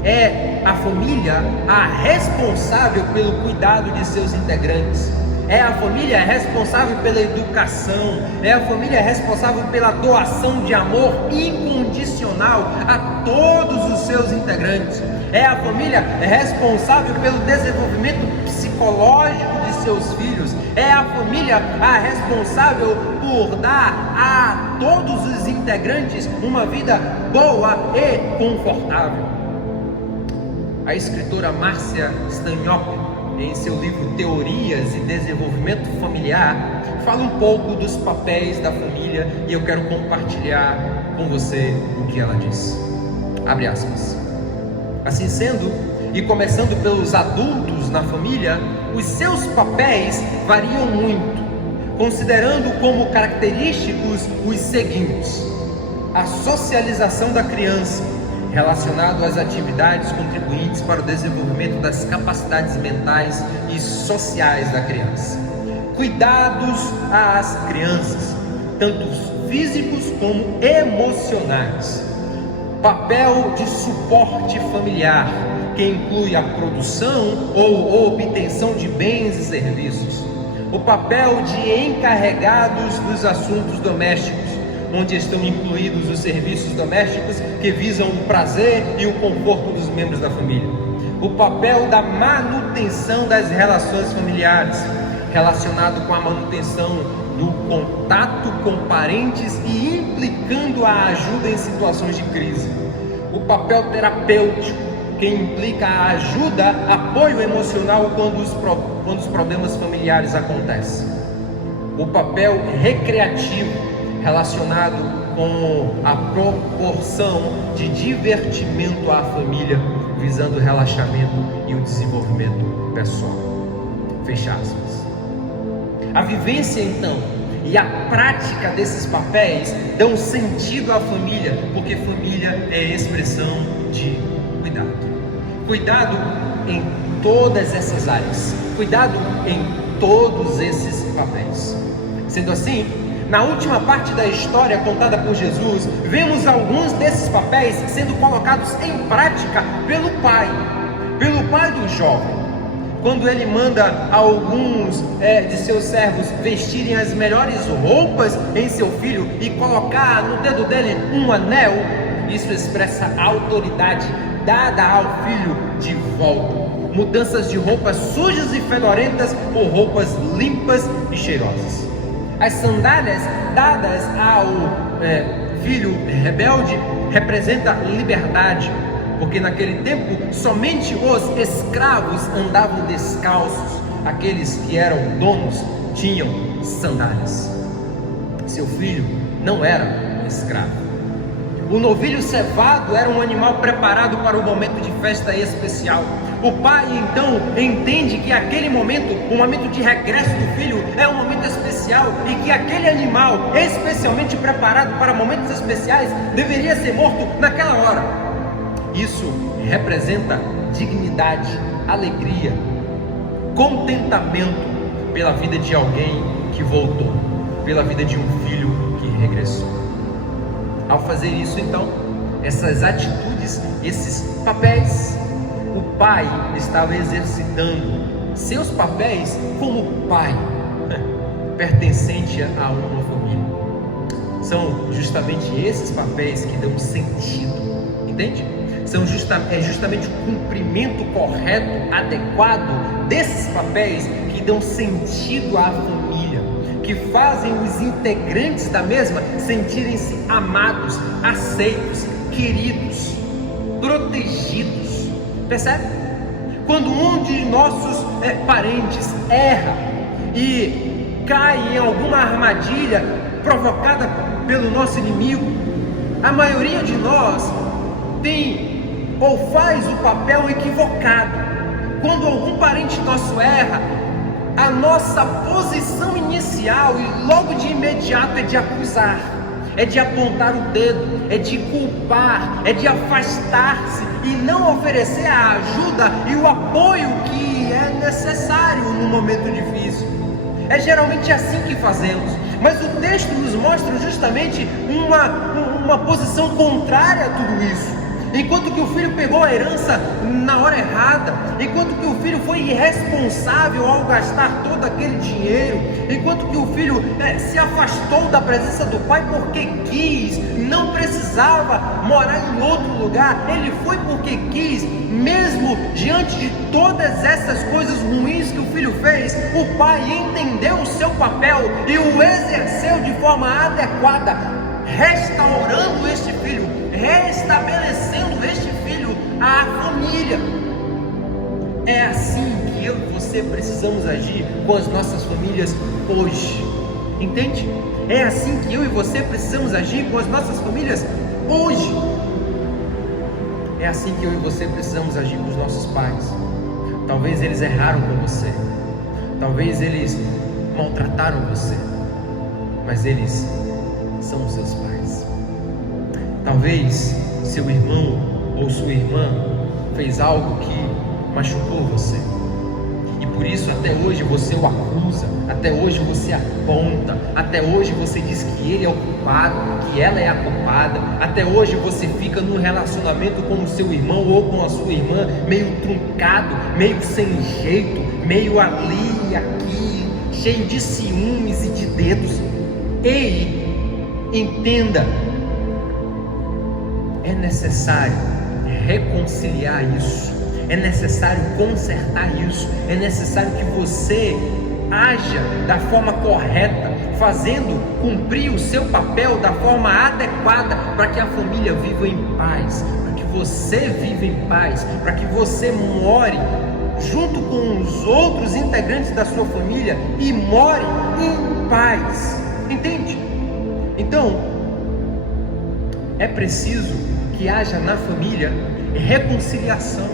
É a família a responsável pelo cuidado de seus integrantes. É a família responsável pela educação, é a família responsável pela doação de amor incondicional a todos os seus integrantes. É a família responsável pelo desenvolvimento psicológico de seus filhos. É a família a responsável por dar a todos os integrantes uma vida boa e confortável. A escritora Márcia Staniop, em seu livro Teorias e Desenvolvimento Familiar, fala um pouco dos papéis da família e eu quero compartilhar com você o que ela diz. Abre aspas. Assim sendo, e começando pelos adultos na família, os seus papéis variam muito, considerando como característicos os seguintes: a socialização da criança, relacionado às atividades contribuintes para o desenvolvimento das capacidades mentais e sociais da criança. Cuidados às crianças, tanto físicos como emocionais. Papel de suporte familiar, que inclui a produção ou obtenção de bens e serviços. O papel de encarregados dos assuntos domésticos, onde estão incluídos os serviços domésticos que visam o prazer e o conforto dos membros da família. O papel da manutenção das relações familiares, relacionado com a manutenção do contato com parentes e implicando a ajuda em situações de crise. O papel terapêutico, que implica a ajuda, apoio emocional quando os problemas familiares acontecem. O papel recreativo, relacionado com a proporção de divertimento à família, visando o relaxamento e o desenvolvimento pessoal. Fecha aspas. A vivência, então, e a prática desses papéis dão sentido à família, porque família é expressão de cuidado. Cuidado em todas essas áreas, cuidado em todos esses papéis. Sendo assim, na última parte da história contada por Jesus, vemos alguns desses papéis sendo colocados em prática pelo pai do jovem. Quando ele manda alguns de seus servos vestirem as melhores roupas em seu filho e colocar no dedo dele um anel, isso expressa a autoridade dada ao filho de volta. Mudanças de roupas sujas e fedorentas por roupas limpas e cheirosas. As sandálias dadas ao filho rebelde representam liberdade, porque naquele tempo somente os escravos andavam descalços. Aqueles que eram donos tinham sandálias. Seu filho não era escravo. O novilho cevado era um animal preparado para o momento de festa especial. O pai então entende que aquele momento, o momento de regresso do filho, é um momento especial e que aquele animal, especialmente preparado para momentos especiais, deveria ser morto naquela hora. Isso representa dignidade, alegria, contentamento pela vida de alguém que voltou, pela vida de um filho que regressou. Ao fazer isso, então, essas atitudes, esses papéis, o pai estava exercitando seus papéis como pai, pertencente a uma família. São justamente esses papéis que dão sentido, entende? É justamente o cumprimento correto, adequado desses papéis que dão sentido à família, que fazem os integrantes da mesma sentirem-se amados, aceitos, queridos, protegidos. Percebe? Quando um de nossos parentes erra e cai em alguma armadilha provocada pelo nosso inimigo, a maioria de nós tem ou faz o papel equivocado. Quando algum parente nosso erra, a nossa posição inicial e logo de imediato é de acusar, é de apontar o dedo, é de culpar, é de afastar-se e não oferecer a ajuda e o apoio que é necessário no momento difícil. É geralmente assim que fazemos, mas o texto nos mostra justamente uma posição contrária a tudo isso. enquanto que o filho pegou a herança na hora errada, enquanto que o filho foi irresponsável ao gastar todo aquele dinheiro, enquanto que o filho se afastou da presença do pai porque quis, não precisava morar em outro lugar, ele foi porque quis, mesmo diante de todas essas coisas ruins que o filho fez, o pai entendeu o seu papel e o exerceu de forma adequada, restaurando este filho, restabelecendo este filho à família. É assim que eu e você precisamos agir com as nossas famílias hoje, entende? É assim que eu e você precisamos agir com as nossas famílias hoje. É assim que eu e você precisamos agir com os nossos pais. Talvez eles erraram com você, talvez eles maltrataram você, mas eles são os seus pais. Talvez seu irmão ou sua irmã fez algo que machucou você, e por isso até hoje você o acusa, até hoje você aponta, até hoje você diz que ele é o culpado, que ela é a culpada, até hoje você fica no relacionamento com o seu irmão ou com a sua irmã meio truncado, meio sem jeito, meio ali e aqui, cheio de ciúmes e de dedos. Ei, entenda, é necessário reconciliar isso, é necessário consertar isso, é necessário que você haja da forma correta, fazendo cumprir o seu papel da forma adequada, para que a família viva em paz, para que você viva em paz, para que você more junto com os outros integrantes da sua família e more em paz, entende? Então, é preciso que haja na família reconciliação,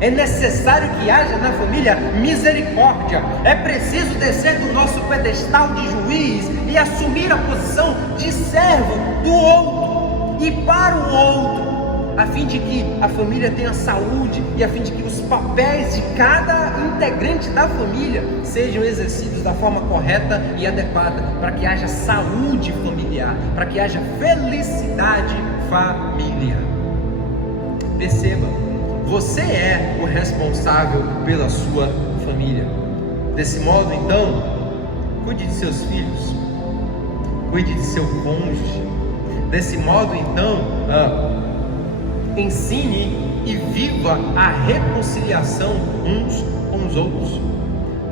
é necessário que haja na família misericórdia, é preciso descer do nosso pedestal de juiz e assumir a posição de servo do outro e para o outro, a fim de que a família tenha saúde e a fim de que os papéis de cada integrante da família sejam exercidos da forma correta e adequada, para que haja saúde familiar, para que haja felicidade familiar. Perceba, você é o responsável pela sua família. Desse modo, então, cuide de seus filhos, cuide de seu cônjuge. Desse modo, então, ensine e viva a reconciliação uns com os outros.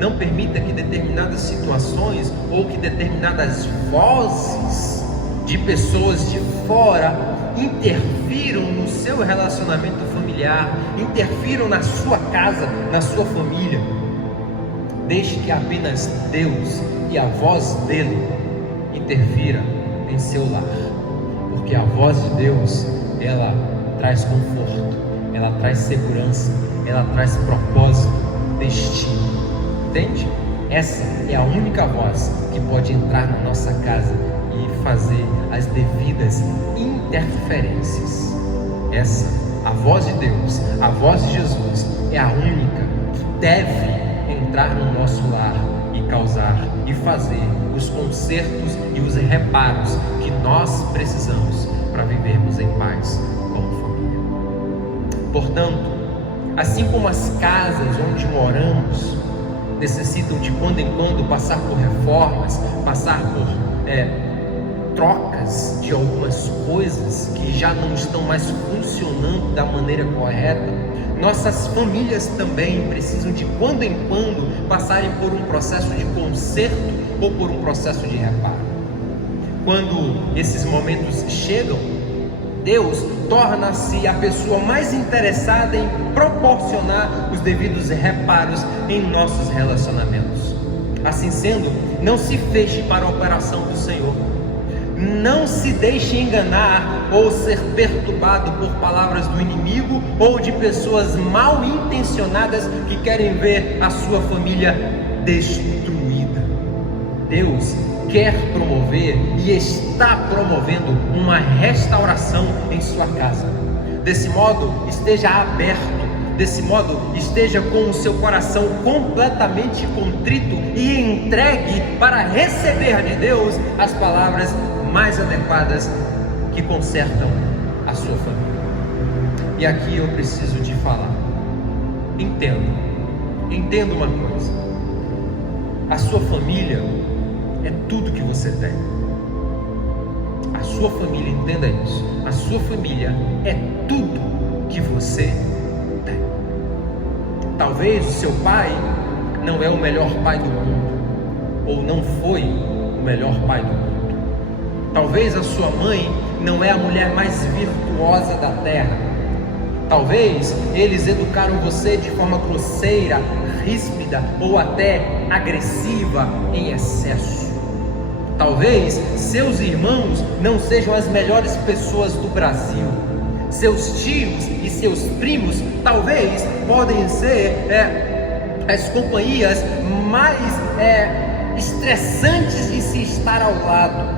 Não permita que determinadas situações ou que determinadas vozes de pessoas de fora interfiram no seu relacionamento familiar, interfiram na sua casa, na sua família. Deixe que apenas Deus e a voz dele interfira em seu lar, porque a voz de Deus, ela traz conforto, ela traz segurança, ela traz propósito, destino, entende? Essa é a única voz que pode entrar na nossa casa e fazer as devidas interferências. Essa, a voz de Deus, a voz de Jesus, é a única que deve entrar no nosso lar e causar e fazer os consertos e os reparos que nós precisamos para vivermos em paz como família. Portanto, assim como as casas onde moramos necessitam de quando em quando passar por reformas, passar por trocas de algumas coisas que já não estão mais funcionando da maneira correta, nossas famílias também precisam de quando em quando passarem por um processo de conserto ou por um processo de reparo. Quando esses momentos chegam, Deus torna-se a pessoa mais interessada em proporcionar os devidos reparos em nossos relacionamentos. Assim sendo, não se feche para a operação do Senhor. Não se deixe enganar ou ser perturbado por palavras do inimigo ou de pessoas mal intencionadas que querem ver a sua família destruída. Deus quer promover e está promovendo uma restauração em sua casa. Desse modo, esteja aberto. Desse modo, esteja com o seu coração completamente contrito e entregue para receber de Deus as palavras mais adequadas que consertam a sua família. E aqui eu preciso te falar. Entenda uma coisa. A sua família é tudo que você tem. A sua família, entenda isso. A sua família é tudo que você tem. Talvez o seu pai não é o melhor pai do mundo, ou não foi o melhor pai do mundo. Talvez a sua mãe não é a mulher mais virtuosa da terra. Talvez eles educaram você de forma grosseira, ríspida ou até agressiva em excesso. Talvez seus irmãos não sejam as melhores pessoas do Brasil. Seus tios e seus primos talvez podem ser as companhias mais estressantes de se estar ao lado.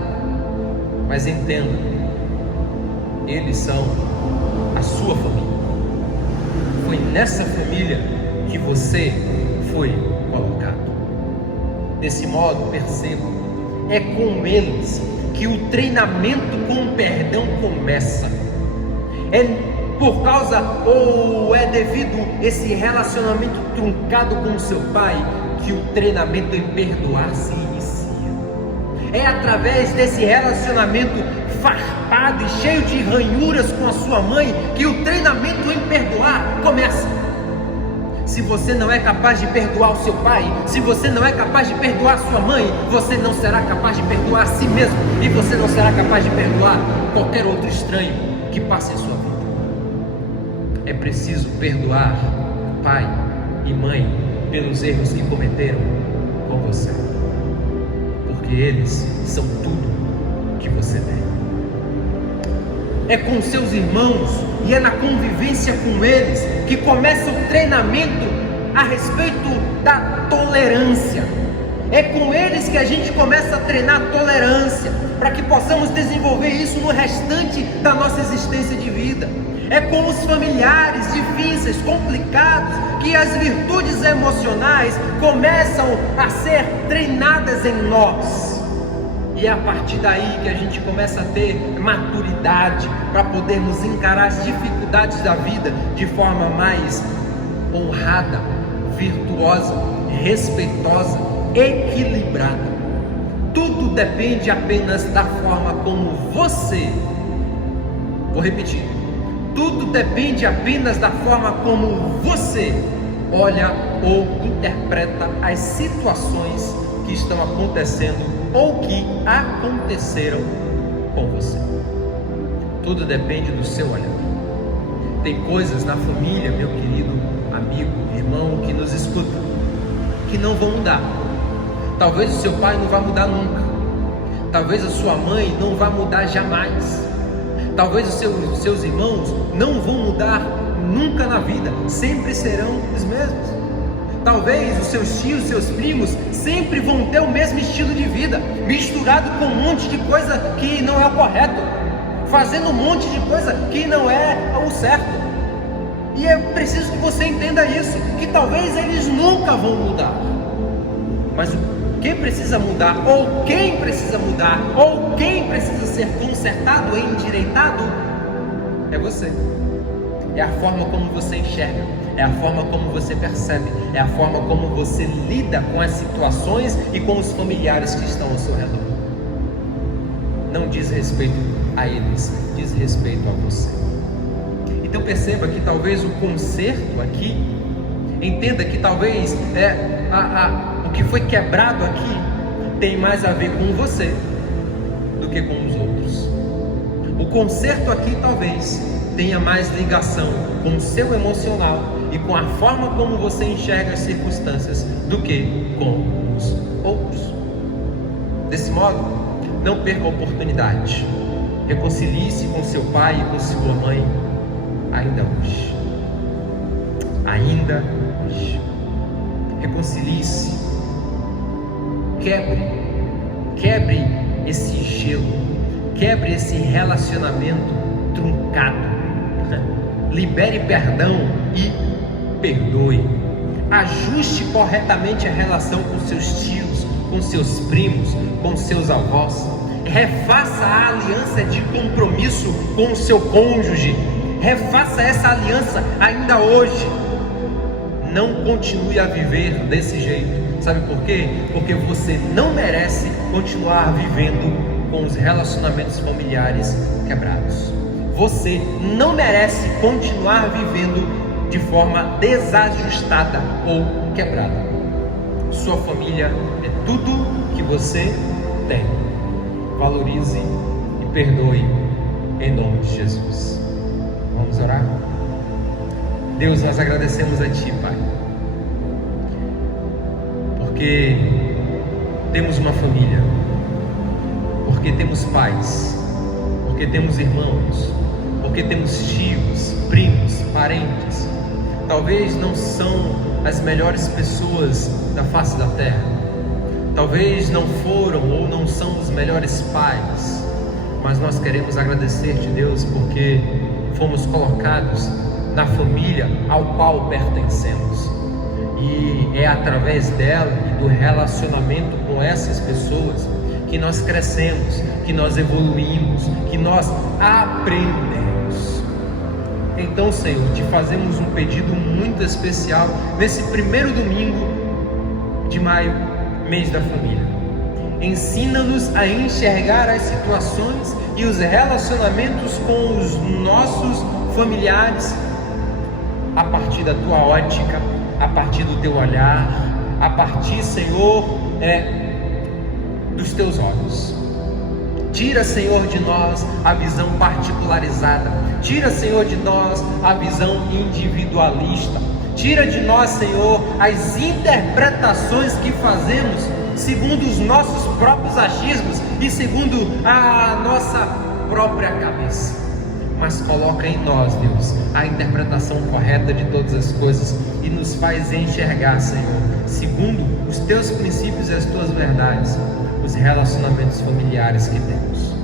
Mas entenda, eles são a sua família. Foi nessa família que você foi colocado. Desse modo, perceba, é com eles que o treinamento com o perdão começa. É por causa ou é devido esse relacionamento truncado com o seu pai que o treinamento em perdoar se inicia. É através desse relacionamento farpado e cheio de ranhuras com a sua mãe que o treinamento em perdoar começa. Se você não é capaz de perdoar o seu pai, se você não é capaz de perdoar a sua mãe, você não será capaz de perdoar a si mesmo, e você não será capaz de perdoar qualquer outro estranho que passe em sua vida. É preciso perdoar pai e mãe pelos erros que cometeram com você, porque eles são tudo que você tem. É com seus irmãos e é na convivência com eles que começa o treinamento a respeito da tolerância. É com eles que a gente começa a treinar a tolerância, para que possamos desenvolver isso no restante da nossa existência de vida. É com os familiares difíceis, complicados, que as virtudes emocionais começam a ser treinadas em nós. E é a partir daí que a gente começa a ter maturidade para podermos encarar as dificuldades da vida de forma mais honrada, virtuosa, respeitosa, equilibrada. Tudo depende apenas da forma como você, vou repetir, tudo depende apenas da forma como você olha ou interpreta as situações que estão acontecendo ou que aconteceram com você. Tudo depende do seu olhar. Tem coisas na família, meu querido amigo, irmão, que nos escuta, que não vão mudar. Talvez o seu pai não vá mudar nunca. Talvez a sua mãe não vá mudar jamais. Talvez os seus irmãos não vão mudar nunca na vida, sempre serão os mesmos. Talvez os seus tios, seus primos sempre vão ter o mesmo estilo de vida, misturado com um monte de coisa que não é o correto, fazendo um monte de coisa que não é o certo. E é preciso que você entenda isso, que talvez eles nunca vão mudar. Mas o que precisa mudar, ou quem precisa mudar, ou quem precisa ser consertado e endireitado, é você. É a forma como você enxerga, é a forma como você percebe, é a forma como você lida com as situações e com os familiares que estão ao seu redor. Não diz respeito a eles, diz respeito a você. Então perceba que talvez o conserto aqui, entenda que talvez o que foi quebrado aqui tem mais a ver com você do que com os outros. O conserto aqui talvez tenha mais ligação com o seu emocional e com a forma como você enxerga as circunstâncias do que com os outros. Desse modo, não perca a oportunidade. Reconcilie-se com seu pai e com sua mãe ainda hoje. Ainda hoje. Reconcilie-se. Quebre esse gelo. Quebre esse relacionamento truncado. Libere perdão e perdoe. Ajuste corretamente a relação com seus tios, com seus primos, com seus avós. Refaça a aliança de compromisso com o seu cônjuge. refaça essa aliança ainda hoje. Não continue a viver desse jeito. Sabe por quê? Porque você não merece continuar vivendo com os relacionamentos familiares quebrados. Você não merece continuar vivendo de forma desajustada ou quebrada. Sua família é tudo que você tem. Valorize e perdoe em nome de Jesus. Vamos orar? Deus, nós agradecemos a Ti, Pai, porque temos uma família, porque temos pais, porque temos irmãos, porque temos tios, primos, parentes. Talvez não são as melhores pessoas da face da terra, talvez não foram ou não são os melhores pais, mas nós queremos agradecer-te, Deus, porque fomos colocados na família ao qual pertencemos, e é através dela e do relacionamento com essas pessoas que nós crescemos, que nós evoluímos, que nós aprendemos. Então, Senhor, te fazemos um pedido muito especial nesse primeiro domingo de maio, mês da família. Ensina-nos a enxergar as situações e os relacionamentos com os nossos familiares a partir da tua ótica, a partir do teu olhar, a partir, Senhor, dos teus olhos. Tira, Senhor, de nós a visão particularizada. Tira, Senhor, de nós a visão individualista. Tira de nós, Senhor, as interpretações que fazemos segundo os nossos próprios achismos e segundo a nossa própria cabeça. Mas coloca em nós, Deus, a interpretação correta de todas as coisas e nos faz enxergar, Senhor, segundo os teus princípios e as tuas verdades, os relacionamentos familiares que temos.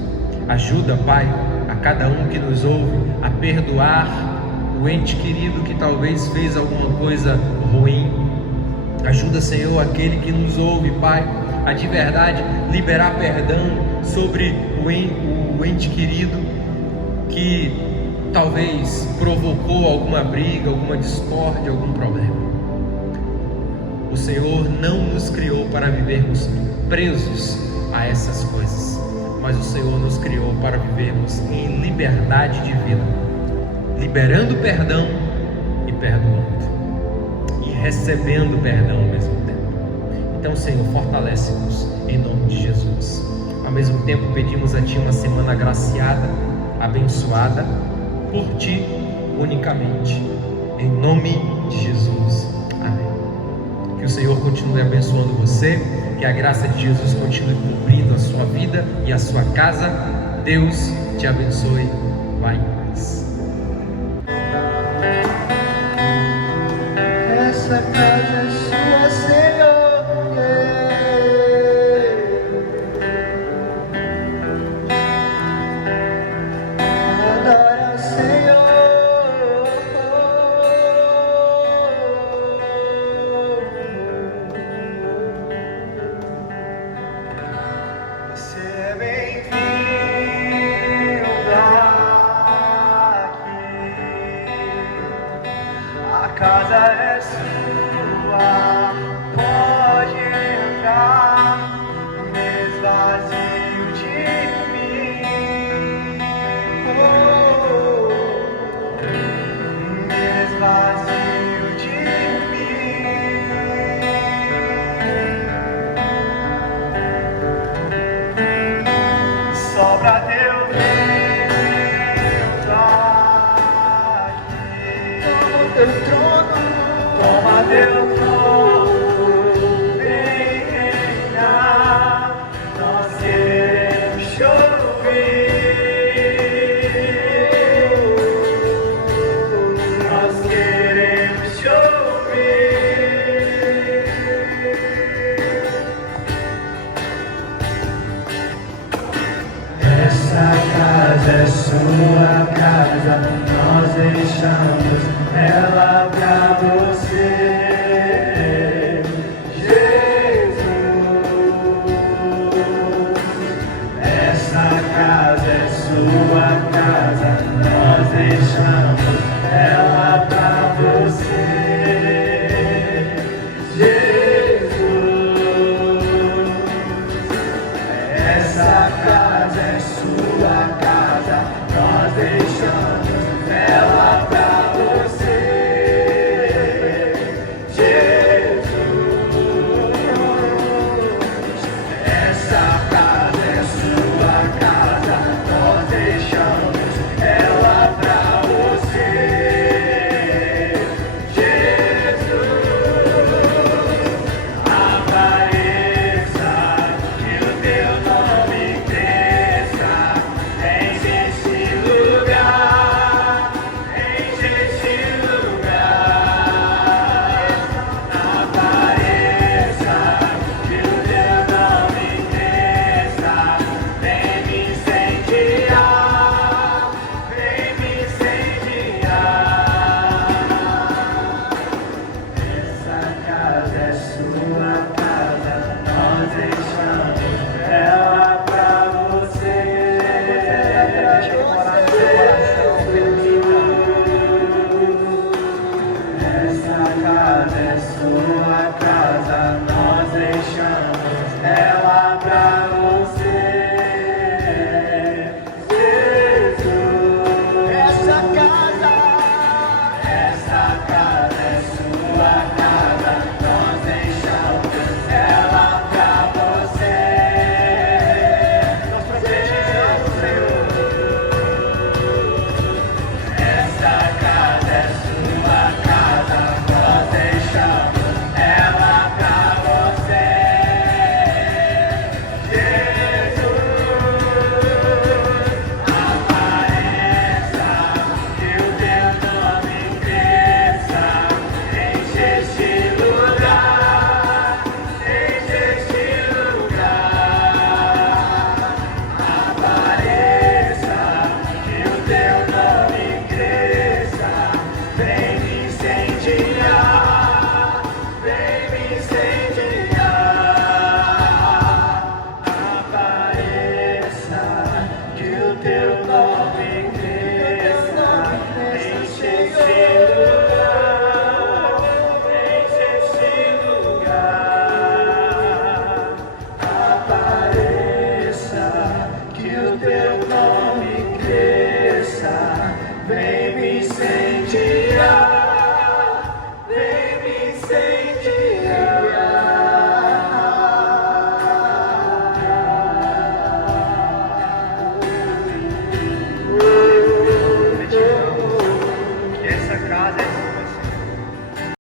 Ajuda, Pai, a cada um que nos ouve a perdoar o ente querido que talvez fez alguma coisa ruim. Ajuda, Senhor, aquele que nos ouve, Pai, a de verdade liberar perdão sobre o ente querido que talvez provocou alguma briga, alguma discórdia, algum problema. O Senhor não nos criou para vivermos presos a essas coisas, mas o Senhor nos criou para vivermos em liberdade de vida, liberando perdão e perdoando, e recebendo perdão ao mesmo tempo. Então, Senhor, fortalece-nos em nome de Jesus. Ao mesmo tempo, pedimos a Ti uma semana agraciada, abençoada por Ti unicamente, em nome de Jesus, amém. Que o Senhor continue abençoando você, que a graça de Jesus continue cobrindo a sua vida e a sua casa. Deus te abençoe. Vai em paz. Essa casa é sua, Senhor. Adora o Senhor. Você é bem-vindo aqui. A casa é sua, pode entrar, me esvazio de mim, me esvazio de mim. Só pra teu vento aqui, teu trono, toma teu trono, vem reinar, nós queremos te ouvir, nós queremos te ouvir. Essa casa é sua casa, nós deixamos ela